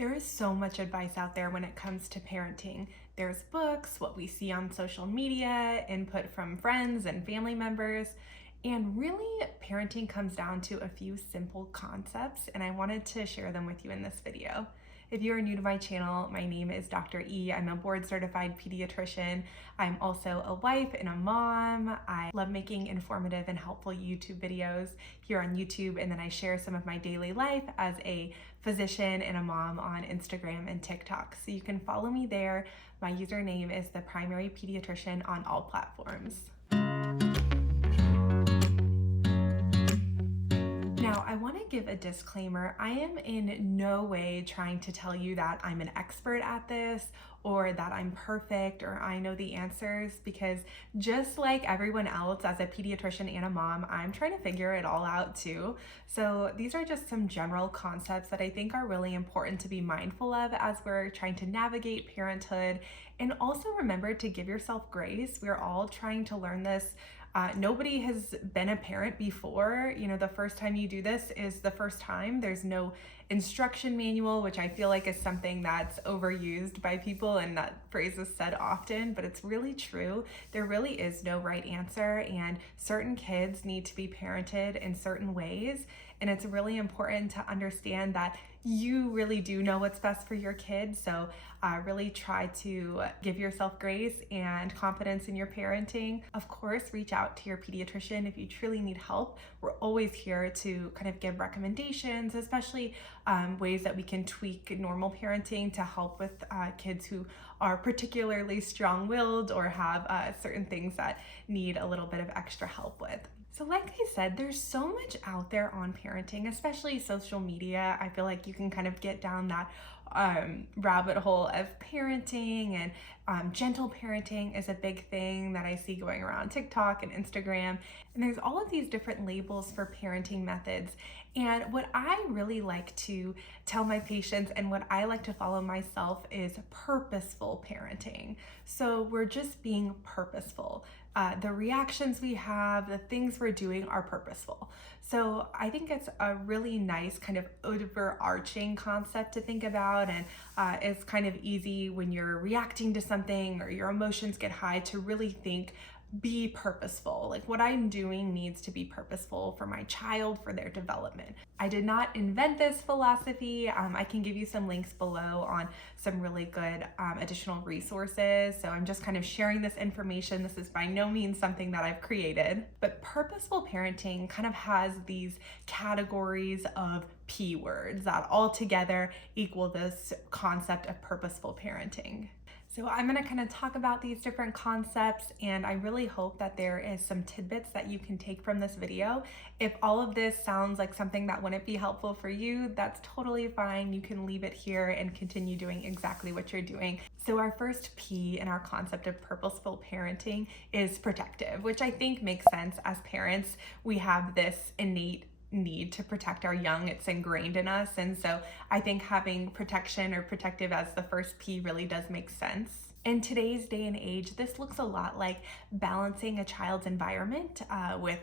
There is so much advice out there when it comes to parenting. There's books, what we see on social media, input from friends and family members, and really parenting comes down to a few simple concepts, and I wanted to share them with you in this video. If you are new to my channel, my name is Dr. E. I'm a board certified pediatrician. I'm also a wife and a mom. I love making informative and helpful YouTube videos here on YouTube, and then I share some of my daily life as a physician and a mom on Instagram and TikTok. So you can follow me there. My username is the primary pediatrician on all platforms. Now, I want to give a disclaimer. I am in no way trying to tell you that I'm an expert at this or that I'm perfect or I know the answers, because just like everyone else as a pediatrician and a mom, I'm trying to figure it all out too. So these are just some general concepts that I think are really important to be mindful of as we're trying to navigate parenthood. And also remember to give yourself grace. We're all trying to learn this. Nobody has been a parent before. You know, the first time you do this is the first time. There's no instruction manual, which I feel like is something that's overused by people, and that phrase is said often, but it's really true. There really is no right answer, and certain kids need to be parented in certain ways. And it's really important to understand that you really do know what's best for your kids. So really try to give yourself grace and confidence in your parenting. Of course, reach out to your pediatrician if you truly need help. We're always here to kind of give recommendations, especially ways that we can tweak normal parenting to help with kids who are particularly strong-willed or have certain things that need a little bit of extra help with. So like I said, there's so much out there on parenting, especially social media. I feel like you can kind of get down that rabbit hole of parenting, and gentle parenting is a big thing that I see going around TikTok and Instagram. And there's all of these different labels for parenting methods. And what I really like to tell my patients and what I like to follow myself is purposeful parenting. So we're just being purposeful. The reactions we have, the things we're doing are purposeful. So I think it's a really nice kind of overarching concept to think about, and it's kind of easy when you're reacting to something or your emotions get high to really think, be purposeful. Like what I'm doing needs to be purposeful for my child, for their development. I did not invent this philosophy. I can give you some links below on some really good additional resources. So I'm just kind of sharing this information. This is by no means something that I've created, but purposeful parenting kind of has these categories of P words that all together equal this concept of purposeful parenting. So I'm going to kind of talk about these different concepts, and I really hope that there is some tidbits that you can take from this video. If all of this sounds like something that wouldn't be helpful for you, that's totally fine. You can leave it here and continue doing exactly what you're doing. So our first P in our concept of purposeful parenting is protective, which I think makes sense. As parents, we have this innate need to protect our young. It's ingrained in us, and so I think having protection or protective as the first P really does make sense. In today's day and age, this looks a lot like balancing a child's environment with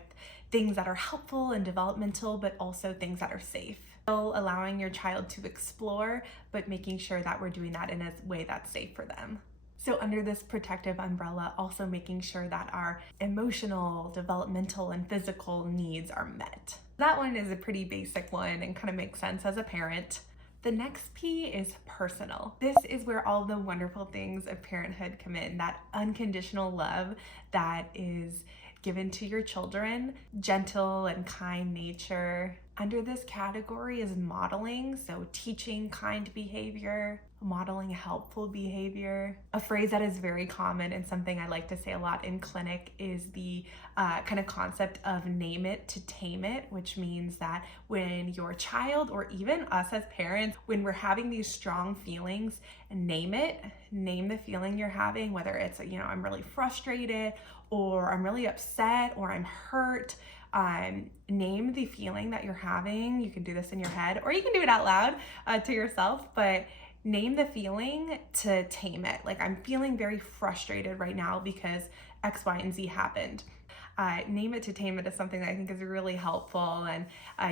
things that are helpful and developmental, but also things that are safe. Still allowing your child to explore, but making sure that we're doing that in a way that's safe for them. So under this protective umbrella, also making sure that our emotional, developmental, and physical needs are met. That one is a pretty basic one and kind of makes sense as a parent. The next P is personal. This is where all the wonderful things of parenthood come in, that unconditional love that is given to your children, gentle and kind nature. Under this category is modeling, so teaching kind behavior, modeling helpful behavior. A phrase that is very common and something I like to say a lot in clinic is the kind of concept of name it to tame it, which means that when your child, or even us as parents, when we're having these strong feelings, name it, name the feeling you're having, whether it's, you know, I'm really frustrated, or I'm really upset, or I'm hurt. Name the feeling that you're having. You can do this in your head, or you can do it out loud to yourself, but name the feeling to tame it. Like, I'm feeling very frustrated right now because X, Y, and Z happened. Name it to tame it is something that I think is really helpful, and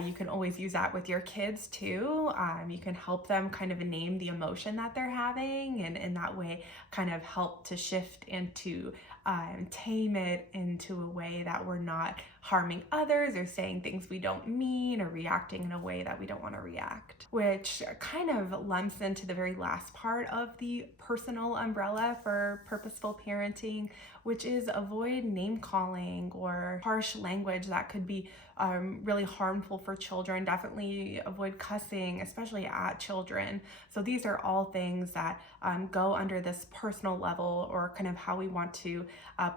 you can always use that with your kids too. You can help them kind of name the emotion that they're having, and in that way kind of help to shift and to tame it into a way that we're not harming others or saying things we don't mean or reacting in a way that we don't want to react, which kind of lumps into the very last part of the personal umbrella for purposeful parenting, which is avoid name calling or harsh language that could be really harmful for children. Definitely avoid cussing, especially at children. So these are all things that go under this personal level, or kind of how we want to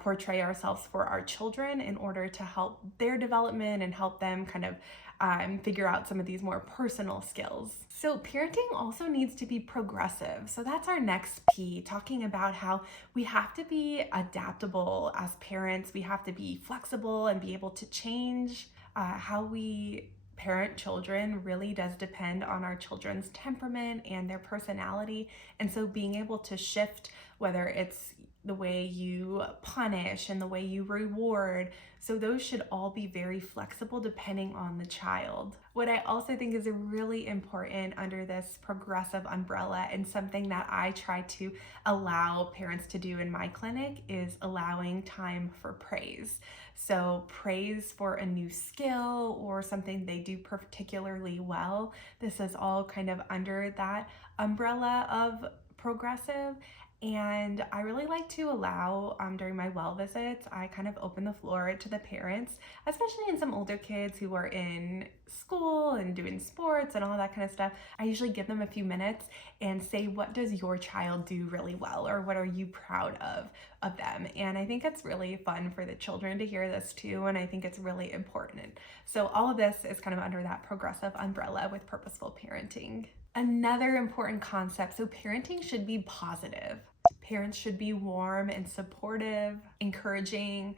portray ourselves for our children in order to help their development and help them kind of figure out some of these more personal skills. So parenting also needs to be progressive. So that's our next P, talking about how we have to be adaptable as parents. We have to be flexible and be able to change. How we parent children really does depend on our children's temperament and their personality. And so being able to shift, whether it's the way you punish and the way you reward. So those should all be very flexible depending on the child. What I also think is really important under this progressive umbrella, and something that I try to allow parents to do in my clinic, is allowing time for praise. So praise for a new skill or something they do particularly well. This is all kind of under that umbrella of progressive. And I really like to allow, during my well visits, I kind of open the floor to the parents, especially in some older kids who are in school and doing sports and all that kind of stuff. I usually give them a few minutes and say, what does your child do really well? Or what are you proud of them? And I think it's really fun for the children to hear this too. And I think it's really important. So all of this is kind of under that progressive umbrella with purposeful parenting. Another important concept, so parenting should be positive. Parents should be warm and supportive, encouraging.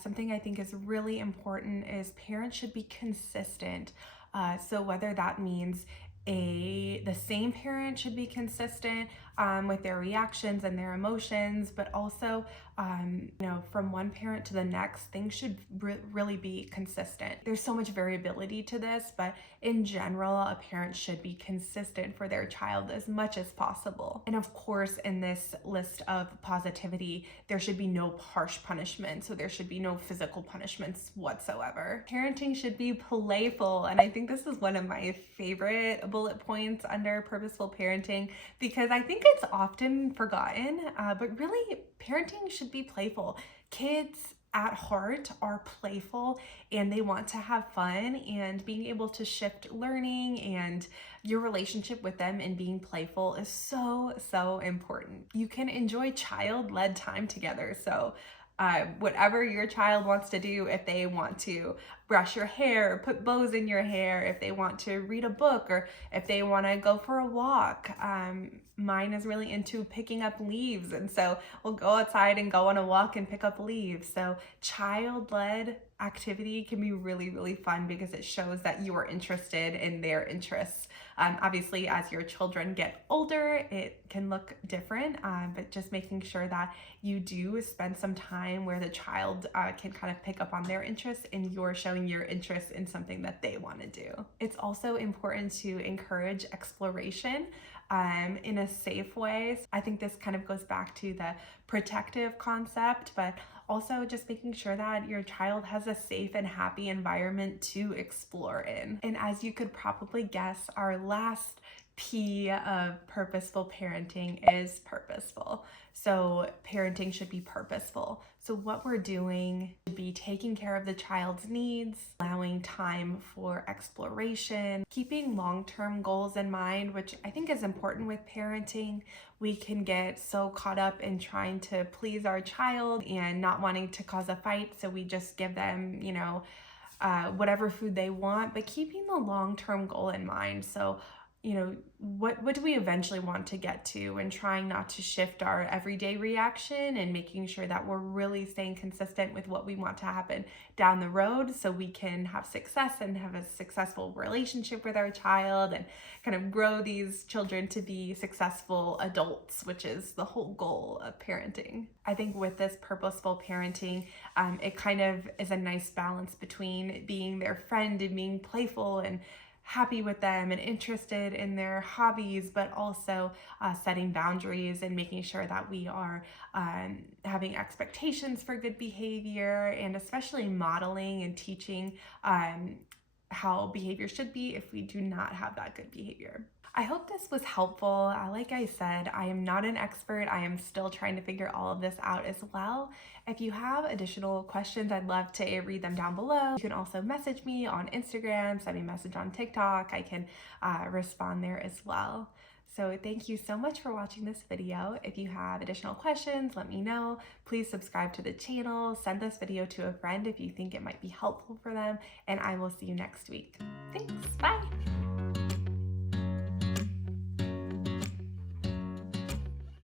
Something I think is really important is parents should be consistent. So whether that means the same parent should be consistent with their reactions and their emotions, but also from one parent to the next, things should really be consistent. There's so much variability to this, but in general, a parent should be consistent for their child as much as possible. And of course, in this list of positivity, there should be no harsh punishment. So there should be no physical punishments whatsoever. Parenting should be playful. And I think this is one of my favorite bullet points under purposeful parenting, because I think it's often forgotten, but really parenting should be playful. Kids at heart are playful and they want to have fun, and being able to shift learning and your relationship with them and being playful is so important. You can enjoy child-led time together. So whatever your child wants to do, if they want to brush your hair, put bows in your hair, if they want to read a book, or if they want to go for a walk. Mine is really into picking up leaves, and so we'll go outside and go on a walk and pick up leaves. So child-led activity can be really fun because it shows that you are interested in their interests. Obviously, as your children get older, it can look different, but just making sure that you do spend some time where the child can kind of pick up on their interests and you're showing your interest in something that they want to do. It's also important to encourage exploration in a safe way. I think this kind of goes back to the protective concept, but also just making sure that your child has a safe and happy environment to explore in. And as you could probably guess, our last P of purposeful parenting is purposeful. So parenting should be purposeful. So what we're doing should be taking care of the child's needs, allowing time for exploration, keeping long-term goals in mind, which I think is important with parenting. We can get so caught up in trying to please our child and not wanting to cause a fight, so we just give them, whatever food they want, but keeping the long-term goal in mind. So what do we eventually want to get to, and trying not to shift our everyday reaction and making sure that we're really staying consistent with what we want to happen down the road so we can have success and have a successful relationship with our child and kind of grow these children to be successful adults, which is the whole goal of parenting. I think with this purposeful parenting, it kind of is a nice balance between being their friend and being playful and happy with them and interested in their hobbies, but also setting boundaries and making sure that we are having expectations for good behavior, and especially modeling and teaching how behavior should be if we do not have that good behavior. I hope this was helpful. Like I said, I am not an expert. I am still trying to figure all of this out as well. If you have additional questions, I'd love to read them down below. You can also message me on Instagram, send me a message on TikTok. I can respond there as well. So thank you so much for watching this video. If you have additional questions, let me know. Please subscribe to the channel, send this video to a friend if you think it might be helpful for them, and I will see you next week. Thanks, bye.